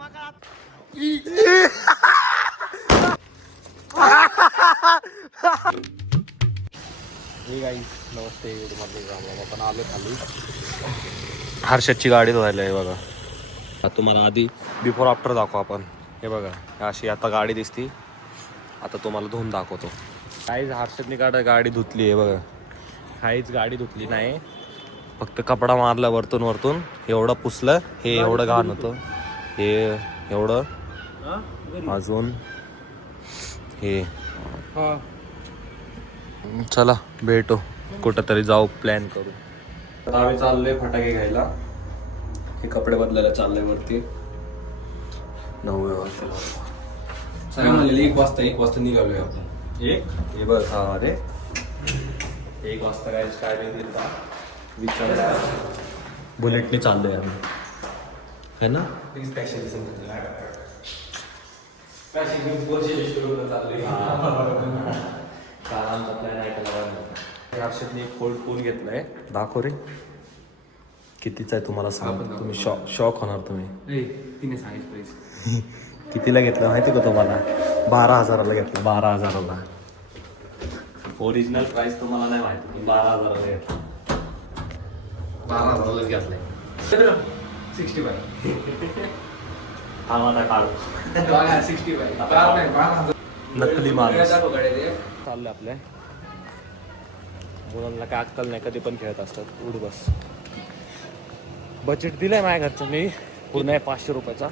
नमस्ते, आपण आलो खाली. हर्षदची गाडी धुवायला आहे बघा. तुम्हाला आधी बिफोर आफ्टर दाखव आपण. हे बघा, अशी आता गाडी दिसती. आता तुम्हाला धुवून दाखवतो. काहीच हर्षदनी गाडी धुतली आहे बघा. काहीच गाडी धुतली नाही, फक्त कपडा मारला वरतून एवढं पुसलं. हे एवढं घाण होतं, हे एवढं. अजून हे. चला भेटू कुठंतरी, जाऊ प्लॅन करू. तर आम्ही चाललोय फटाके घ्यायला. हे कपडे बदलायला चाललंय वरती. 9 वाजता सगळं म्हणलेलं 1 वाजता निघालोय आपण. हे बघ. हा रे 1 वाजता काय विचार बुलेटने चाललोय आम्ही, है ना. आमचा प्लॅन ऐकायला. हर्षदने एक फोन घेतलाय. दाखव रे कितीचा आहे तुम्हाला सांग. तुम्ही शॉक होणार तुम्ही. तिने सांगितलं पैसे कितीला घेतलं माहिती का तुम्हाला? 12,000ला घेतलं. 12,000ला. ओरिजिनल प्राइस तुम्हाला नाही माहिती. 12,000ला घेतलं. 12,000 घेतलंय. 65 हा माझा काढ. 65 नकली माणूस चाललं आपल्या. मुलांना काय अक्कल नाही, कधी पण खेळत असतात. उड बस. बजेट दिलंय माझ्या घरचं मी पूर्ण आहे 500 रुपयाचा.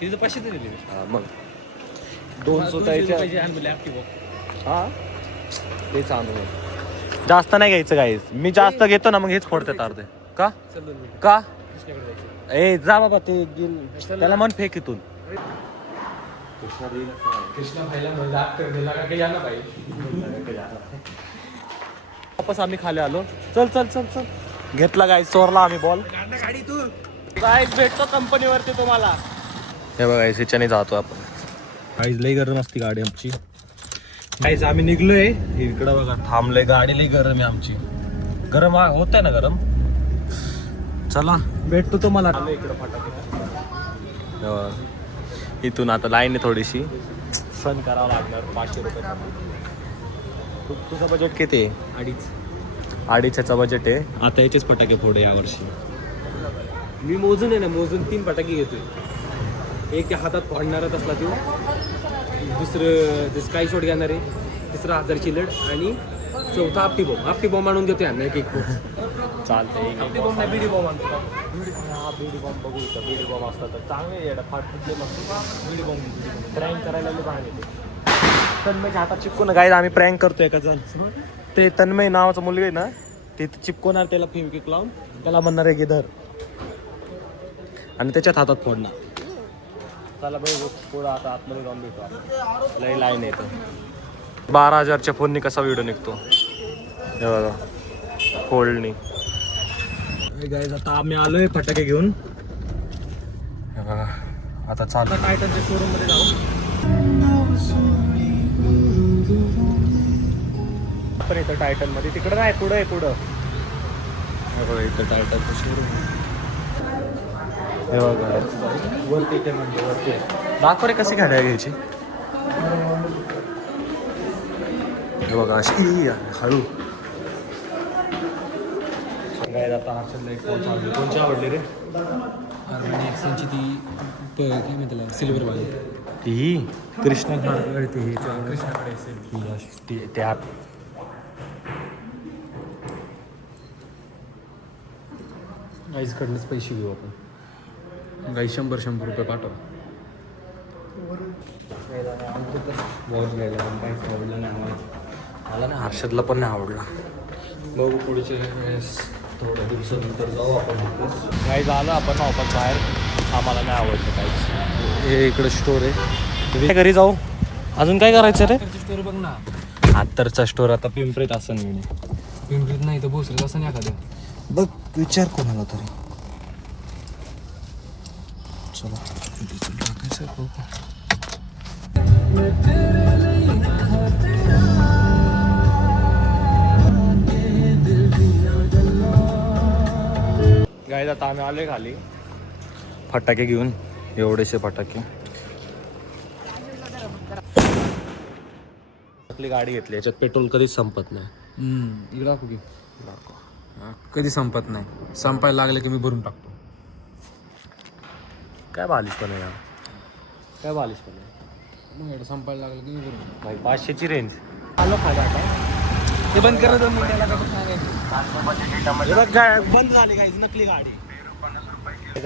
तिथे 500 दिले. मग 200 हा तेच आणून. जास्त नाही घ्यायचं काही. मी जास्त घेतो ना मग हेच फोडतात अर्धे. का का ए जा बाबा. ते त्याला मन फेक इथून. कृष्णा भाईला म्हणलं कर दिला का काही जाना भाई. वापस आम्ही खाली आलो. चल चल चल चल. घेतला गाईस, चोरला आम्ही बॉल. गाडी तू गाईस भेटतो कंपनीवरती तुम्हाला. हे बघा याच्याने जातो आपण. गाईस लई गरम असती गाडी आमची. गाईस आम्ही निघलोय. इकडं बघा थांबलोय. गाडी लई गरम आहे आमची. गरम होत आहे ना गरम. चला भेटतो तुम्हाला. इकडं फटाके. इथून आता लाईन आहे थोडीशी. सण करावं लागणार. 500 रुपये. तुझं बजेट किती आहे? 2.5 बजेट आहे. आता याचेच फटाके फोडे यावर्षी. मी मोजून आहे ना, मोजून 3 फटाके घेतोय. एक त्या हातात फोडणारच असला तो, दुसरं ते स्काय शॉट घेणार आहे, तिसरं 1000 चिलड आणि चौथा आपटी बॉम्ब आणून देतोय. एक चालतंय. आपटी बॉम्ब नाही, बीडी बॉम्ब आणतो. हा बीडी बॉम्ब बघू इथं. बीडी बॉम्ब असतात तर चांगले फाट फुटले मस्त. बीडी बॉम्ब प्रँक करायला बाहेर. तन्मयच्या हातात चिपकून गाईज आम्ही प्रँक करतोय एका जण. ते तन्मय नावाचा मुलगा आहे ना, ते चिपकवणार त्याला फेविक्विक लावून. त्याला म्हणणार आहे की धर, आणि त्याच्यात हातात फोडणार. चला बघ पुढं आता आतमध्ये जाऊन भेटू आपण. लई लाईन येतो. 12,000च्या फोननी कसा व्हिडिओ निघतो हे बघा. फोल्डनी. गाईज आता आम्ही आलोय फटाके घेऊन. आता चालू टायटनच्या शोरूम मध्ये जाऊ. पण इथं टायटन मध्ये तिकडं नाही, पुढं आहे. पुढं इथं टायटनचं शोरूम. हे बघा वरती ते म्हणजे वरती दाखव रे कशी गाड्या घ्यायची. हे बघा अशी हळू. काय आता हर्षदला एक फोन चालू. कोणची आवडली रे? एक्सनची ती काय म्हणते सिल्वर वाली. ती कृष्णाकडे. ती कृष्णाकडे त्या गाईजकडनंच पैसे घेऊ आपण. गाई 100 रुपये पाठव. वॉच घ्यायला पण काहीच आवडलं नाही आम्हाला. मला ना हर्षदला पण नाही आवडला. बघू पुढच्या वेळेस थोड्या दिवसानंतर जाऊ आपण. काही झालं आपण वापस बाहेर. आम्हाला नाही आवडलं काहीच. हे इकडं स्टोर आहे. घरी जाऊ. अजून काय करायचं रे? स्टोर बघ ना. आत्तरचा स्टोर आता पिंपरीत असं मी. पिंपरीत नाही तर भोसरीत असं नाही एखाद्या. बघ विचार कोणाला तरी. चला टाकायचं. गाईज आता आम्ही आलोय खाली फटाके घेऊन. एवढेसे फटाके. आपली गाडी घेतली, याच्यात पेट्रोल कधीच संपत नाही. इकडं दाखव की. कधी संपत नाही, संपायला लागलं की मी भरून टाकतो. काय बालिश पण आहे यार, काय बालिश पण आहे. मग एवढं संपायला लागलं की मी भरून टाकतो. भाई 500ची रेंज. आलो खाली आता. ते बंद करा 2 मिनिटाला बंद झाली काही नकली गाडी.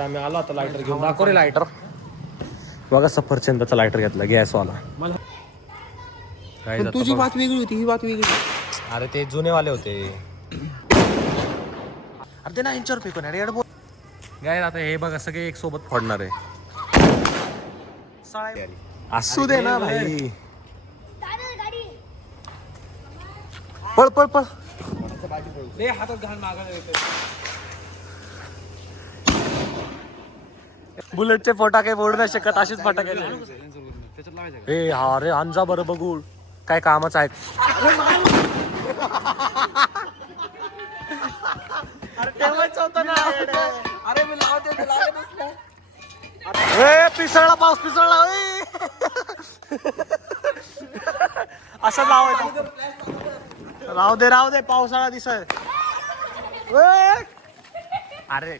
आम्ही आलो आता लायटर घेऊन. दाखव रे लायटर. बघा सफरचंदाचा लायटर घेतला गॅसवाला. मला काय तुझी बात वेगळी होती, ही बात वेगळी. अरे ते जुनेवाले होते. अरे ते ना इंचवर फेकून काय आता हे बघा सगळे एक सोबत फोडणार आहे. असू दे ना भाई. पळ पळ पळ. हातात घाल मागायला येतं. बुलेटचे फटाके फोडू नाही शकत, असेच फटाके. त्याच्यात लावायचं ए हा रे अंजा बरं बघू काय कामच आहे. अरे ठेवायचं होतं ना. अरे मी लावते ते लागतच नाही. ए पिसळला पाऊस पिसळला. असं लावायचं. राहू दे पावसाळा दिसय. अरे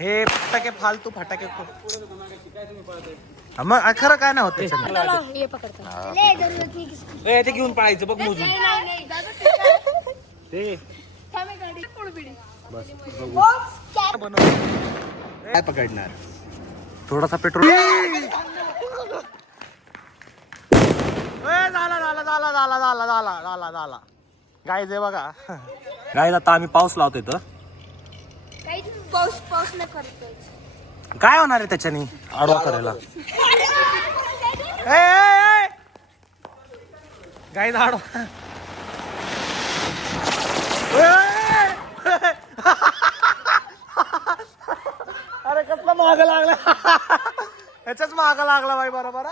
हे फटाके फालतू फटाके. मग खरं काय नाही होत ते घेऊन पळायचं बघ मोजून. ते काय पकडणार. थोडासा पेट्रोल. झाला गाईज आहे बघा. गाईज आता आम्ही पाऊस लावतोय तर पाऊस नाही करतोय. काय होणार आहे त्याच्याने आडवा करायला. गाईज आडवा. अरे कसला महाग लागला. ह्याच्याच महाग लागला बाई. बरोबर.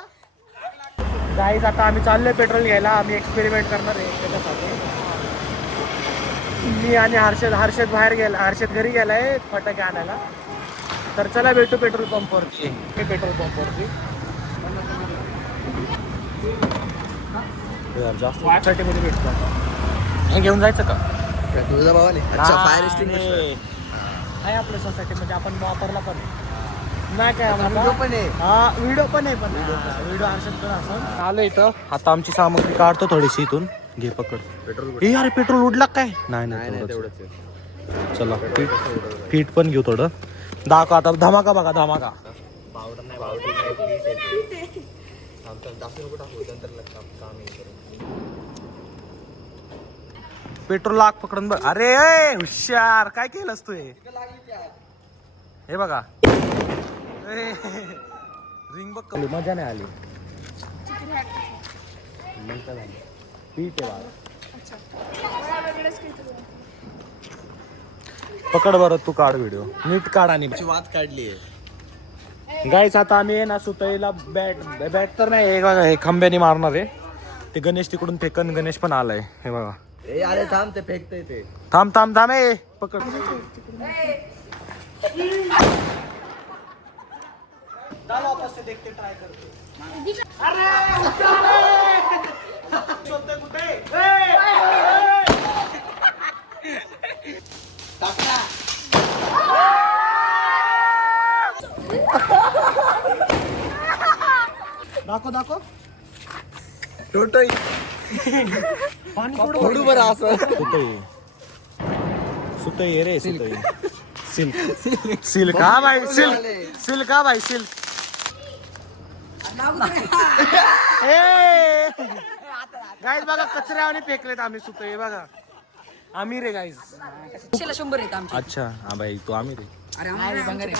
गाईज आता आम्ही चाललोय पेट्रोल घ्यायला. आम्ही एक्सपेरिमेंट करणार आहे त्याच्यासाठी. मी आणि हर्षद बाहेर गेला, हर्षद घरी गेलाय फटाके आणायला. तर चला भेटू पेट्रोल पंपवरती. पेट्रोल पंपवरती जास्त मध्ये भेटतो. हे घेऊन जायचं का तुझा भावाने. आहे आपल्या सोसायटीमध्ये, आपण वापरला पण नाही काय व्हिडिओ पण आहे. हा व्हिडिओ पण आहे. पण व्हिडिओ हर्षद पण असं आलं इथं. आता आमची सामग्री काढतो थोडीशी इथून. घे पकड. पेट्रोल. अरे पेट्रोल उडला काय. नाही तेवढंच. चला फीट पण घेऊ थोडं. दाखव आता धमाका बघा धमाका. पेट्रोल लाग पकडून बघ. अरे हुशार काय केलंस तू. हे बघा रिंग बघ. मजा नाही आली. पीठ आहे पकड बरं. तू काढ व्हिडिओ नीट काढ. आणि वाद काढली. गाईच आता आम्ही ना सुतईला बॅट तर नाही हे खंब्याने मारणार आहे. ते गणेश तिकडून फेकन. गणेश पण आलाय हे बघा. अरे थांब ते फेकतय ते. थांब ए पकड. दाखव टोटोई पाणी फोडू बरं असं. सुतई रे सुतई. सिल्क हा भाई सिल्क हा भाई सिल्क. गाईज बघा कचऱ्याने फेकलेत आम्ही सुतई बघा. आम्ही रे गाईज 100 येत आमचे. अच्छा हा भाई तू आम्ही रे. अरे आम्हाला बंगारी.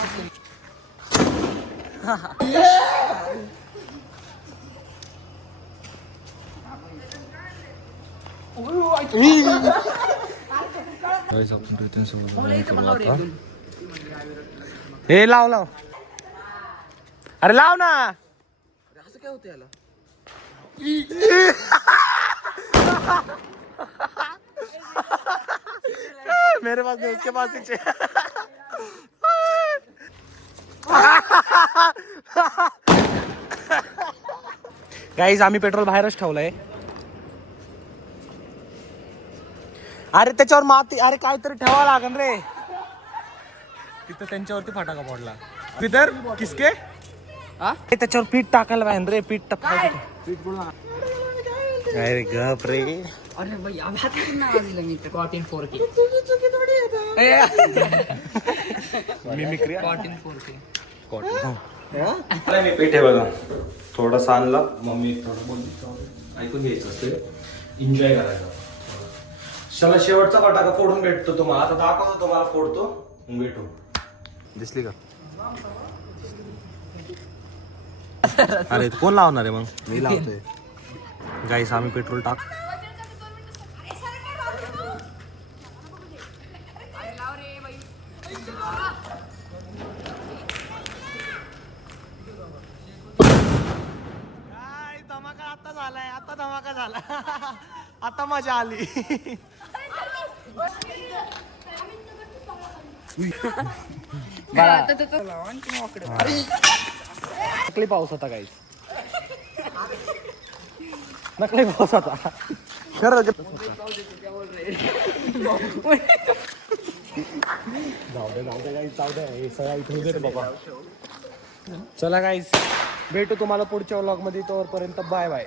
हे लाव. अरे लाव ना. असं काय होतं याला. मेरे पास नहीं, उसके पास ही गाईज आम्ही पेट्रोल बाहेरच ठेवलंय. अरे त्याच्यावर माती, अरे काहीतरी ठेवावं लागेल रे. तिथं त्यांच्यावरती फटाका पडला. पितर किसके त्याच्यावर पीठ टाकायला पाहिजे रे. पीठ टाकायचं. अरे गप रे. अरे भाई अब हात कितना वाजलं मी तर कॉटिन 4K. Mimicry कॉटिन 4K. मी पीठ आहे बघा थोडासा आणला. मम्मी थोडं बोलली ऐकून घ्यायचं असते. एन्जॉय करायचा. चला शेवटचा फटाका फोडून भेटतो तुम्हाला. आता दाखवतो तुम्हाला फोडतो. भेटू. दिसली का? अरे कोण लावणार आहे मग? मी लावतोय. गाईस आम्ही पेट्रोल टाक. धमाका आता झालाय. आता धमाका झाला. आता मजा आली. नकली पाऊस होता काही. नकली पाऊस होता खरं. जाऊ दे गाईस. जाऊ दे. हे सगळं इथून देतो बाबा. चला गाईस भेटू तुम्हाला पुढच्या व्लॉग मध्ये. तोपर्यंत बाय बाय.